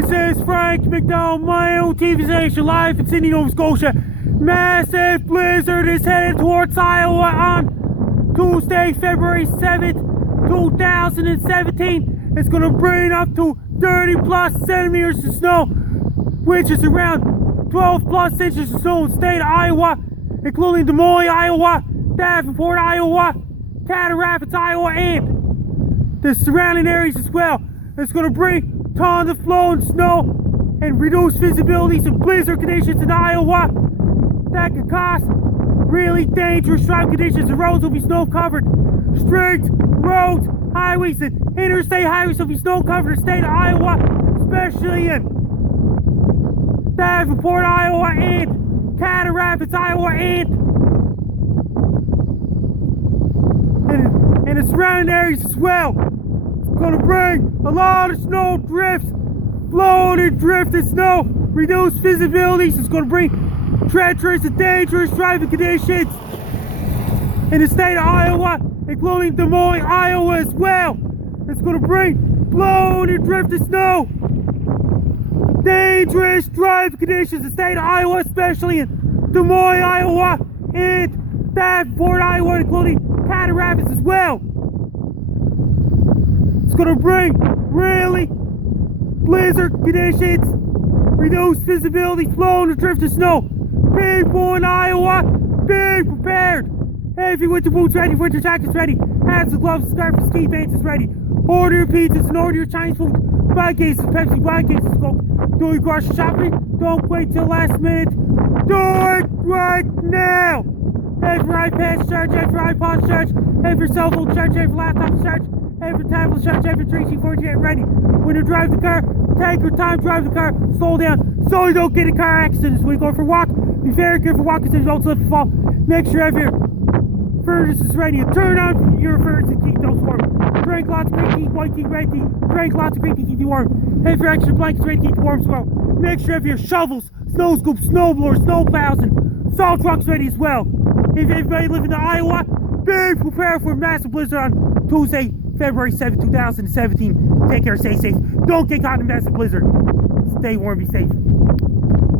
This is Frank McDowell, my own TV station, live in Sydney, Nova Scotia. Massive blizzard is headed towards Iowa on Tuesday, February 7th, 2017. It's going to bring up to 30 plus centimeters of snow, which is around 12 plus inches of snow in the state of Iowa, including Des Moines, Iowa, Davenport, Iowa, Caddo Rapids, Iowa, and the surrounding areas as well. It's going to bring tons of flowing snow and reduced visibility, some blizzard conditions in Iowa that could cause really dangerous driving conditions. The roads will be snow covered. Streets, roads, highways, and interstate highways will be snow covered in the state of Iowa, especially in Davenport, Iowa, and Caddo Rapids, Iowa, and the surrounding areas as well. Gonna bring a lot of snow drifts, floating drifted snow, reduced visibility. So it's gonna bring treacherous and dangerous driving conditions in the state of Iowa, including Des Moines, Iowa as well. It's gonna bring floating drifted snow, dangerous driving conditions in the state of Iowa, especially in Des Moines, Iowa, and Davenport, Iowa, including Caddo Rapids as well. It's going to bring really blizzard conditions, reduced visibility, flown and drifted snow. People in Iowa, be prepared. Heavy winter boots ready, winter jackets ready, hats and gloves, scarf and ski pants is ready. Order your pizzas and order your Chinese food. Buy cases, Pepsi, wine cases, Coke. Do your grocery shopping? Don't wait till last minute. Do it right now. Have your iPad charge, have your iPod charge, have your cell phone charge, have your laptop charge. Have your tablet charge, have your 3G, 4G get ready. When you drive the car, take your time, drive the car, slow down, so you don't get in car accidents. When you go for a walk, be very careful walking so you don't slip and fall. Make sure you have your furnaces ready and turn on your furnace and keep those warm. Drink lots of green tea, white tea, red tea. Drink lots of green tea, keep you warm. Have your extra blankets ready to keep you warm as well. Make sure you have your shovels, snow scoops, snow blowers, snow plows, and salt trucks ready as well. If anybody living in Iowa, be prepared for a massive blizzard on Tuesday, February 7th, 2017. Take care, stay safe. Don't get caught in a massive blizzard. Stay warm, be safe.